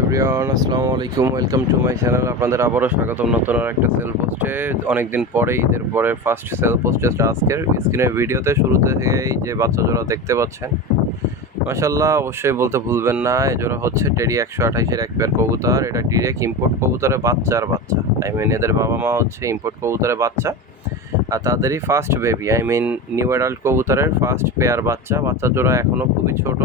Everyone, আসসালামু আলাইকুম। Welcome to my channel. আপনাদের আবারও স্বাগতম নতুন আর একটা সেল পোস্টে। অনেকদিন পরে, ঈদের পরে ফার্স্ট সেল পোস্ট আজকের স্ক্রিনের ভিডিওতে শুরুতে থেকেই যে বাচ্চা জোড়া দেখতে পাচ্ছেন, মাশাল্লাহ অবশ্যই বলতে ভুলবেন না, এই জোড়া হচ্ছে টেডি 128-এর এক পেয়ার কবুতর। এটা ডিরেক্ট ইম্পোর্ট কবুতরের বাচ্চার বাচ্চা। এদের বাবা মা হচ্ছে ইম্পোর্ট কবুতরের বাচ্চা, আর তাদেরই ফার্স্ট বেবি, নিউ অ্যাডাল্ট কবুতরের ফার্স্ট পেয়ার বাচ্চা। বাচ্চা জোড়া এখনও খুবই ছোট,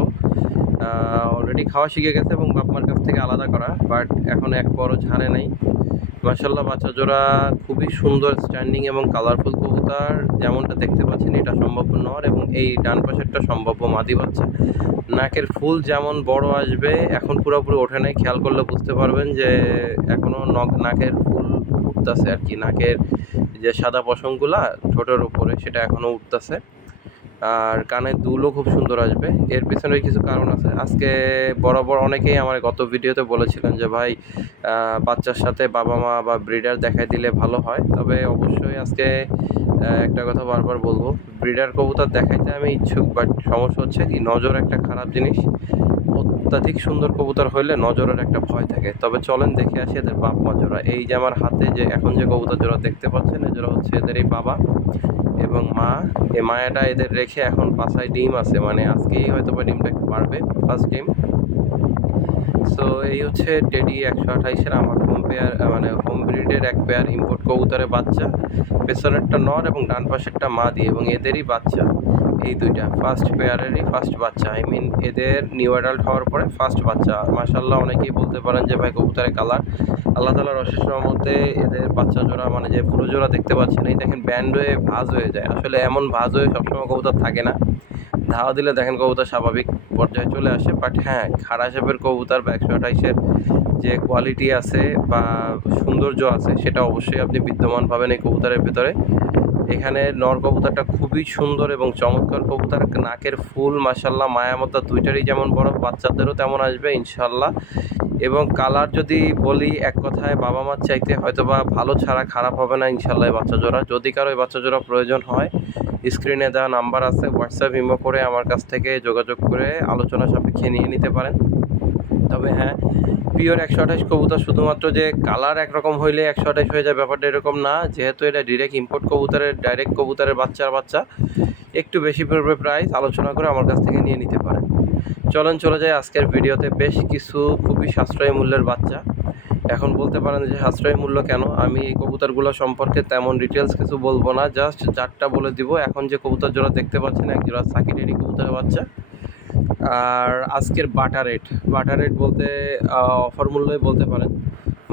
অলরেডি খাওয়া শিখে গেছে এবং বাপমার কাছ থেকে আলাদা করা, বাট এখন এক বড় ঝাড়ে নাই। মাশাল্লাহ বাচ্চা জোড়া খুবই সুন্দর স্ট্যান্ডিং এবং কালারফুল কবুতর। যেমনটা দেখতে পাচ্ছেন এটা সম্ভাব্য নর এবং এই ডান পাশেরটা সম্ভাব্য মাদি বাচ্চা। নাকের ফুল যেমন বড় আসবে, এখন পুরোপুরি ওঠে নাই, খেয়াল করলে বুঝতে পারবেন যে এখনও নাকের ফুল উঠতেছে আর কি। নাকের যে সাদা পশমগুলা ঠোঁটের উপরে সেটা এখনও উঠতেছে, আর কানের দুলও খুব সুন্দর আসবে। এর পিছনে কিছু কারণ আছে। আজকে বরাবর অনেকেই আমার গত ভিডিওতে বলেছিলেন যে ভাই বাচ্চার সাথে বাবা মা বা ব্রিডার দেখাই দিলে ভালো হয়। তবে অবশ্যই আজকে একটা কথা বারবার বলবো, ব্রিডার কবুতর দেখাইতে আমি ইচ্ছুক, বাট সমস্যা হচ্ছে কি, নজর একটা খারাপ জিনিস। অত্যাধিক সুন্দর কবুতর হইলে নজরের একটা ভয় থাকে। তবে চলেন দেখে আসি এদের বাপ মা জোড়া। এই যে আমার হাতে যে এখন যে কবুতর জোড়া দেখতে পাচ্ছেন, এ জোড়া হচ্ছে এদের এই বাবা এবং মা। এই মায়াটা এদের রেখে এখন পাছায় ডিম আছে, মানে আজকেই হয়তো বা ডিমটা পারবে, ফার্স্ট ডিম। সো এই হচ্ছে টেডি 128-এর আমার হোম পেয়ার, মানে হোম ব্রিডের এক পেয়ার ইম্পোর্ট কবুতরের বাচ্চা। পেছনেরটা নর এবং ডান পাশেরটা মাদি, এবং এদেরই বাচ্চা। এই দুইটা ফার্স্ট পেয়ারেরই ফার্স্ট বাচ্চা, এদের নিউ অ্যাডাল্ট হওয়ার পরে ফার্স্ট বাচ্চা। মাশাল্লাহ অনেকেই বলতে পারেন যে ভাই কবুতরের কালার, আল্লাহ তাআলার অশেষ রহমতে এদের বাচ্চা জোড়া, মানে যে পুরো জোড়া দেখতে পাচ্ছেন, এই দেখেন ব্যান্ড হয়ে ভাঁজ হয়ে যায়। আসলে এমন ভাঁজ হয়ে সবসময় কবুতর থাকে না, ধাওয়া দিলে দেখেন কবুতর স্বাভাবিক পর্যায়ে চলে আসে। বাট হ্যাঁ, খাড়া শেপের কবুতর বা 128-এর যে কোয়ালিটি আছে বা সৌন্দর্য আছে, সেটা অবশ্যই আপনি বিদ্যমান পাবেন এই কবুতরের ভেতরে। এখানে নর কবুতরটা খুবই সুন্দর এবং চমৎকার কবুতর। নাকের ফুল মাশাল্লাহ মায়ামতা দুইটারই যেমন বড়, বাচ্চাদেরও তেমন আসবে ইনশাল্লাহ। এবং কালার যদি বলি এক কথায়, বাবা মার চাইতে হয়তো বা ভালো ছাড়া খারাপ হবে না ইনশাল্লাহ এই বাচ্চা জোড়া। যদি কারো এই বাচ্চা জোড়া প্রয়োজন হয়, স্ক্রিনে দেওয়া নাম্বার আছে, হোয়াটসঅ্যাপ ইমো করে আমার কাছ থেকে যোগাযোগ করে আলোচনা সাপেক্ষে নিয়ে নিতে পারেন। তবে হ্যাঁ, পিওর 128 কবুতর শুধুমাত্র যে কালার একরকম হইলে 128 হয়ে যায়, ব্যাপারটা এরকম না। যেহেতু এটা ডিরেক্ট ইম্পোর্ট কবুতরের, ডাইরেক্ট কবুতরের বাচ্চা, একটু বেশি পড়বে প্রাইস, আলোচনা করে আমার কাছ থেকে নিয়ে নিতে পারেন। চলেন চলে যায় আজকের ভিডিওতে। বেশ কিছু খুবই সাশ্রয়ী মূল্যের বাচ্চা। এখন বলতে পারেন যে সাশ্রয়ী মূল্য কেন, আমি এই কবুতরগুলো সম্পর্কে তেমন ডিটেলস কিছু বলবো না, জাস্ট চারটা বলে দিব। এখন যে কবুতর জোড়া দেখতে পাচ্ছেন, এক জোড়া সাকি টেডি কবুতরের বাচ্চা। আর আজকের বাটা রেট বলতে অফার মূল্যই বলতে পারেন,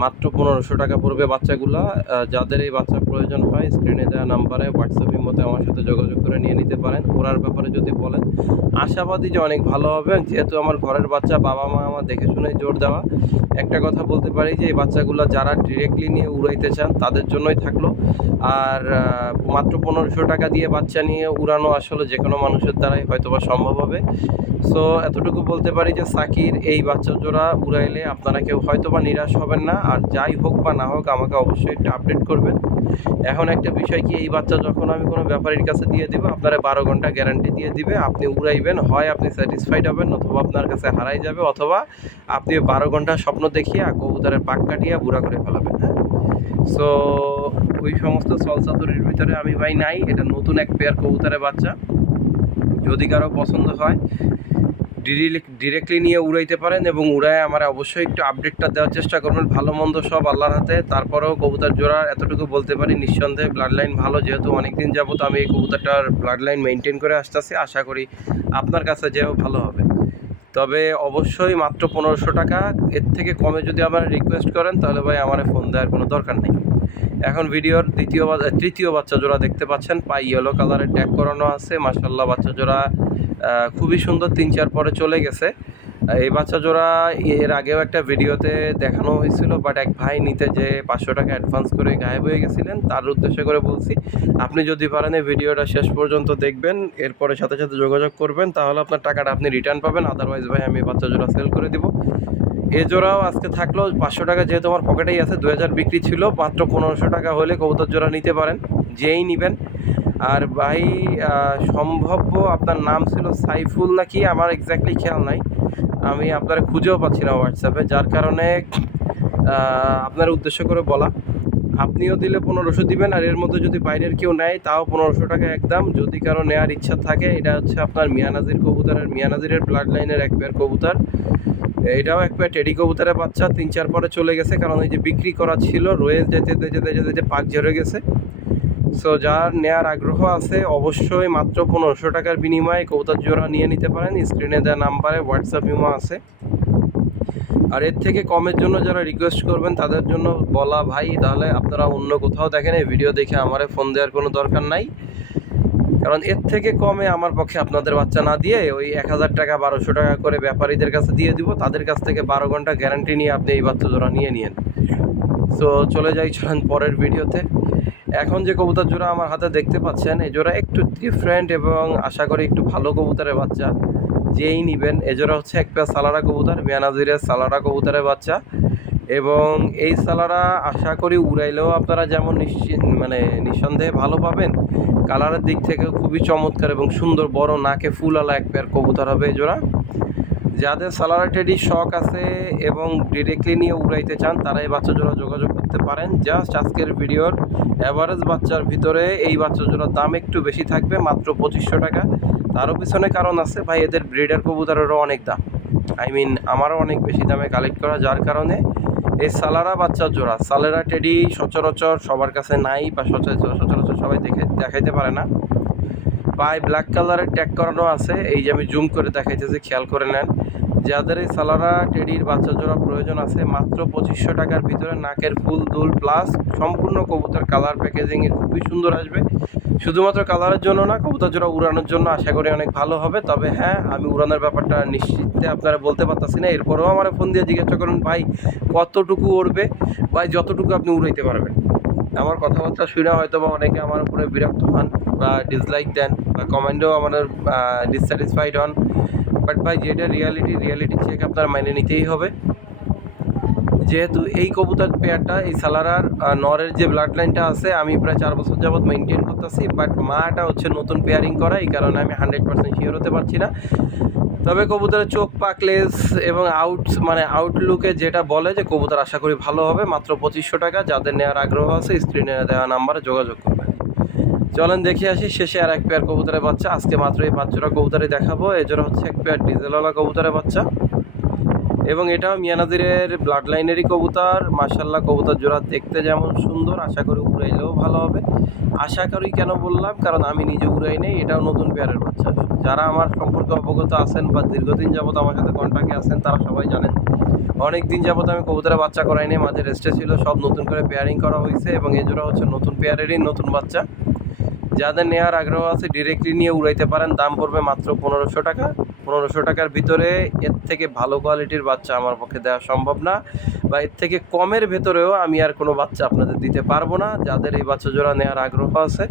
মাত্র 1500 টাকা পড়বে বাচ্চাগুলো। যাদের এই বাচ্চা প্রয়োজন হয়, স্ক্রিনে দেওয়া নাম্বারে হোয়াটসঅ্যাপের মধ্যে আমার সাথে যোগাযোগ করে নিয়ে নিতে পারেন। ওরার ব্যাপারে যদি বলেন, আশাবাদী যে অনেক ভালো হবে, যেহেতু আমার ঘরের বাচ্চা, বাবা মা আমার দেখে শুনেই জোর দেওয়া। একটা কথা বলতে পারি যে এই বাচ্চাগুলো যারা ডিরেক্টলি নিয়ে উড়াইতে চান তাদের জন্যই থাকলো। আর মাত্র 1500 টাকা দিয়ে বাচ্চা নিয়ে উড়ানো আসলে যে কোনো মানুষের দ্বারাই হয়তো বা সম্ভব হবে। সো এতটুকু বলতে পারি যে সাকির এই বাচ্চা জোড়া উড়াইলে আপনারা কেউ হয়তো বা নিরাশ হবেন না। আর যাই হোক বা না হোক, আমাকে অবশ্যই একটু আপডেট করবেন। এখন একটা বিষয় কি, এই বাচ্চা যখন আমি কোনো ব্যাপারীর কাছে দিয়ে দিব, আপনারা 12 ঘন্টা গ্যারান্টি দিয়ে দিবে। আপনি উড়াইবেন, হয় আপনি স্যাটিসফাইড হবেন, অথবা আপনার কাছে হারাই যাবে, অথবা আপনি 12 ঘন্টা স্বপ্ন দেখিয়া কবুতরের পাক কাটিয়া বুড়া করে ফেলাবেন। হ্যাঁ, সো ওই সমস্ত চলচাতুরির ভিতরে আমি ভাই নাই। এটা নতুন এক পেয়ার কবুতরের বাচ্চা। যদি কারো পছন্দ হয়, ডিরেক্টলি নিয়ে উড়াইতে পারেন, এবং উড়ায় আমার অবশ্যই একটু আপডেটটা দেওয়ার চেষ্টা করবেন। ভালো মন্দ সব আল্লাহর হাতে। তারপরেও কবুতর জোড়ার এতটুকু বলতে পারি, নিঃসন্দেহে ব্লাড লাইন ভালো। যেহেতু অনেক দিন যাবত আমি এই কবুতরটার ব্লাড লাইন মেনটেন করে আসতেছি, আশা করি আপনার কাছে যেও ভালো হবে। তবে অবশ্যই মাত্র 1500 টাকা, এর থেকে কমে যদি আমার রিকোয়েস্ট করেন, তাহলে ভাই আমার ফোন দেওয়ার কোনো দরকার নেই। এখন ভিডিওর তৃতীয় বাচ্চা জোড়া দেখতে পাচ্ছেন, পাই ইয়েলো কালারের ট্যাগ করানো আছে। মাশাল্লাহ বাচ্চা জোড়া খুবই সুন্দর, 3-4 পরে চলে গেছে। এই বাচ্চা জোড়া এর আগেও একটা ভিডিওতে দেখানো হয়েছিল, বাট এক ভাই নিতে যে 500 টাকা অ্যাডভান্স করে গায়েব হয়ে গেছিলেন, তার উদ্দেশ্য করে বলছি, আপনি যদি পারেন এই ভিডিওটা শেষ পর্যন্ত দেখবেন, এরপরে সাথে সাথে যোগাযোগ করবেন, তাহলে আপনার টাকাটা আপনি রিটার্ন পাবেন। আদারওয়াইজ ভাই আমি বাচ্চা জোড়া সেল করে দিব। এ জোড়াও আজকে থাকলো 500 টাকা, যেহেতু আমার পকেটেই আছে। 2000 বিক্রি ছিল, মাত্র 1500 টাকা হলে কবুতর জোড়া নিতে পারেন, যেই নেবেন। আর ভাই সম্ভাব্য আপনার নাম ছিল সাইফুল নাকি, আমার এক্স্যাক্টলি খেয়াল নাই। আমি আপনারা খুঁজেও পাচ্ছি না হোয়াটসঅ্যাপে, যার কারণে আপনার উদ্দেশ্য করে বলা। আপনিও দিলে 1500 দিবেন, আর এর মধ্যে যদি বাইরের কেউ নেয় তাও 1500 টাকা একদম। যদি কারো নেওয়ার ইচ্ছা থাকে, এটা হচ্ছে আপনার মিয়ানাজির কবুতরের, মিয়ানাজিরের ব্লাড লাইনের এক পেয়ার কবুতর। এটাও এক পেয়ার টেডি কবুতরের বাচ্চা, 3-4 পরে চলে গেছে, কারণ ওই যে বিক্রি করা ছিল, রয়ে যেতে যেতে যেতে যেতে পাক ঝরে গেছে। সো যার নেওয়ার আগ্রহ আছে অবশ্যই মাত্র 1500 টাকার বিনিময়ে কবুতর জোড়া নিয়ে নিতে পারেন। স্ক্রিনে দেওয়া নাম্বারে হোয়াটসঅ্যাপ ইমো আছে। আর এর থেকে কমের জন্য যারা রিকোয়েস্ট করবেন তাদের জন্য বলা, ভাই তাহলে আপনারা অন্য কোথাও দেখেন, এই ভিডিও দেখে আমারে ফোন দেওয়ার কোনো দরকার নাই। কারণ এর থেকে কমে আমার পক্ষে আপনাদের বাচ্চা না দিয়ে ওই 1000 টাকা 1200 টাকা করে ব্যাপারীদের কাছে দিয়ে দিব, তাদের কাছ থেকে 12 ঘন্টা গ্যারান্টি নিয়ে আপনি এই বাচ্চা জোড়া নিয়ে নিন। সো চলে যাই চলেন পরের ভিডিওতে। এখন যে কবুতর জোড়া আমার হাতে দেখতে পাচ্ছেন, এই জোড়া একটু ডিফারেন্ট এবং আশা করি একটু ভালো কবুতরের বাচ্চা। যেই নিবেন, এই জোড়া হচ্ছে এক পেয়ার সালারা কবুতর, মিয়ানাজিরের সালারা কবুতরের বাচ্চা। এবং এই সালারা আশা করি উড়াইলেও আপনারা যেমন নিঃসন্দেহে ভালো পাবেন, কালারের দিক থেকে খুবই চমৎকার এবং সুন্দর, বড় নাকে ফুলওয়ালা এক পেয়ার কবুতর হবে এই জোড়া। যাদের সালারা টেডি শখ আছে এবং ডিরেক্টলি নিয়ে উড়াইতে চান, তারা এই বাচ্চা জোড়া যোগাযোগ করতে পারেন। জাস্ট আজকের ভিডিওর অ্যাভারেজ বাচ্চার ভিতরে এই বাচ্চা জোড়ার দাম একটু বেশি থাকবে, মাত্র 2500 টাকা। তারও পিছনে কারণ আছে ভাই, এদের ব্রিডার কবুতরেরও অনেক দাম, আমারও অনেক বেশি দামে কালেক্ট করা, যার কারণে এই সালারা বাচ্চার জোড়া, সালারা টেডি সচরাচর সবার কাছে নাই, বা সচরাচর সবাই দেখাইতে পারে না। পায়ে ব্ল্যাক কালারের ট্যাগ করানো আছে, এই যে আমি জুম করে দেখাইতেছি, খেয়াল করে নেন। যাদের এই সালারা টেডির বাচ্চা জোড়া প্রয়োজন আছে, মাত্র 2500 টাকার ভিতরে নাকের ফুল দুল প্লাস সম্পূর্ণ কবুতর কালার প্যাকেজিংয়ে খুবই সুন্দর আসবে। শুধুমাত্র কালারের জন্য না, কবুতর জোড়া উড়ানোর জন্য আশা করি অনেক ভালো হবে। তবে হ্যাঁ, আমি উড়ানোর ব্যাপারটা নিশ্চিতে আপনারা বলতে পারতেছি না। এরপরেও আমার ফোন দিয়ে জিজ্ঞাসা করুন, ভাই কতটুকু উড়বে, ভাই যতটুকু আপনি উড়াইতে পারবেন। আমার কথাবার্তা শুনে হয়তো বা অনেকে আমার উপরে বিরক্ত হন বা ডিসলাইক দেন বা কমেন্টেও আমাদের ডিসস্যাটিসফাইড হন, বাট ভাই যেটা রিয়ালিটি চেক আপনার মাইনে নিতেই হবে। যেহেতু এই কবুতর পেয়ারটা, এই সালারার নরের যে ব্লাড লাইনটা আছে, আমি প্রায় 4 বছর যাবৎ মেনটেন করতেছি, বাট মাটা হচ্ছে নতুন পেয়ারিং করা, এই কারণে আমি 100% শিওর হতে পারছি না। তবে কবুতরের চোখ পাক লেজ এবং আউটলুকে যেটা বলে যে কবুতর আশা করি ভালো হবে। মাত্র 2500 টাকা। যাদের নেওয়ার আগ্রহ আছে স্ক্রিনে দেওয়া নাম্বারে যোগাযোগ করবেন। চলেন দেখে আসি শেষে আর এক পেয়ার কবুতরের বাচ্চা। আজকে মাত্র এই বাচ্চারা কবুতরই দেখাবো। এজোড়া হচ্ছে এক পেয়ার ডিজেলওয়ালা কবুতরের বাচ্চা, এবং এটাও মিয়ানাজিরের ব্লাড লাইনেরই কবুতর। মাশাআল্লাহ, কবুতর জোড়া দেখতে যেমন সুন্দর, আশা করি উড়াইলেও ভালো হবে। আশা করি কেন বললাম, কারণ আমি নিজে উড়াই নেই, এটাও নতুন পেয়ারের বাচ্চা। যারা আমার সম্পর্কে অবগত আছেন বা দীর্ঘদিন যাবত আমার সাথে কন্ট্যাক্টে আছেন, তারা সবাই জানেন অনেক দিন যাবত আমি কবুতরের বাচ্চা করাই নেই, মাঝে রেস্টে ছিল, সব নতুন করে পেয়ারিং করা হয়েছে, এবং এই জোড়া হচ্ছে নতুন পেয়ারেরই নতুন বাচ্চা। যাদের নেওয়ার আগ্রহ আছে ডিরেক্টলি নিয়ে উড়াইতে পারেন। দাম পড়বে মাত্র 1500 টাকা। 1500 টাকার ভিতরে এর থেকে ভালো কোয়ালিটির বাচ্চা আমার পক্ষে দেওয়া সম্ভব না, বা এর থেকে কমের ভেতরেও আমি আর কোনো বাচ্চা আপনাদের দিতে পারবো না। যাদের এই বাচ্চা জোড়া নেওয়ার আগ্রহ আছে,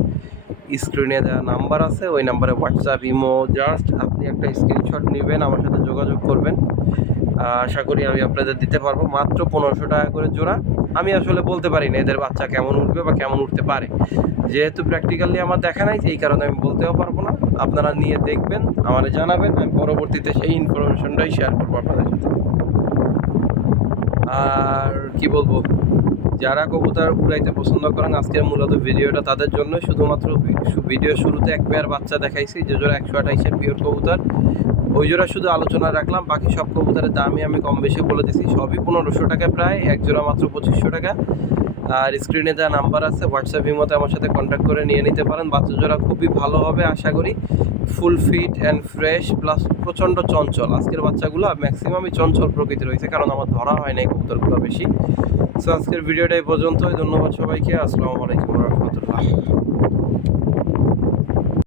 স্ক্রিনে দেওয়া নাম্বার আছে, ওই নাম্বারে হোয়াটসঅ্যাপ ইমো, জাস্ট আপনি একটা স্ক্রিনশট নেবেন, আমার সাথে যোগাযোগ করবেন। আশা করি আমি আপনাদের দিতে পারবো মাত্র 1500 টাকা করে জোড়া। আমি আসলে বলতে পারি না এদের বাচ্চা কেমন উঠবে বা কেমন উঠতে পারে, যেহেতু প্র্যাকটিক্যালি আমার দেখা নাই, এই কারণে আমি বলতেও পারবো না। আপনারা নিয়ে দেখবেন, আমাদের জানাবেন, আমি পরবর্তীতে সেই ইনফরমেশনটাই শেয়ার করবো আপনাদের সাথে। আর কি বলবো, যারা কবুতর উড়াইতে পছন্দ করেন, আজকের মূলত ভিডিওটা তাদের জন্য। শুধুমাত্র ভিডিও শুরুতে এক পেয়ার বাচ্চা দেখাইছি, যে জোড়া 128-এর পিওর কবুতর, ওই জোড়া শুধু আলোচনা রাখলাম। বাকি সব কবুতরের দামই আমি কম বেশি বলে দিছি, সবই 1500 টাকা প্রায়, এক জোড়া মাত্র 2500 টাকা। আর স্ক্রিনে দেওয়া নাম্বার আছে, হোয়াটসঅ্যাপ ইমোতে আমার সাথে কন্ট্যাক্ট করে নিয়ে নিতে পারেন। বাচ্চা জোড়া খুবই ভালো হবে আশা করি, full fit and fresh, plus প্রচণ্ড চঞ্চল। আজকের বাচ্চাগুলো ম্যাক্সিমামই চঞ্চল প্রকৃতির রয়েছে, কারণ আমার ধরা হয় না এই কবুতরগুলো বেশি। সো আজকের ভিডিওটা এই পর্যন্তই। ধন্যবাদ সবাইকে। আসসালামু আলাইকুম রহমতুল্লাহ।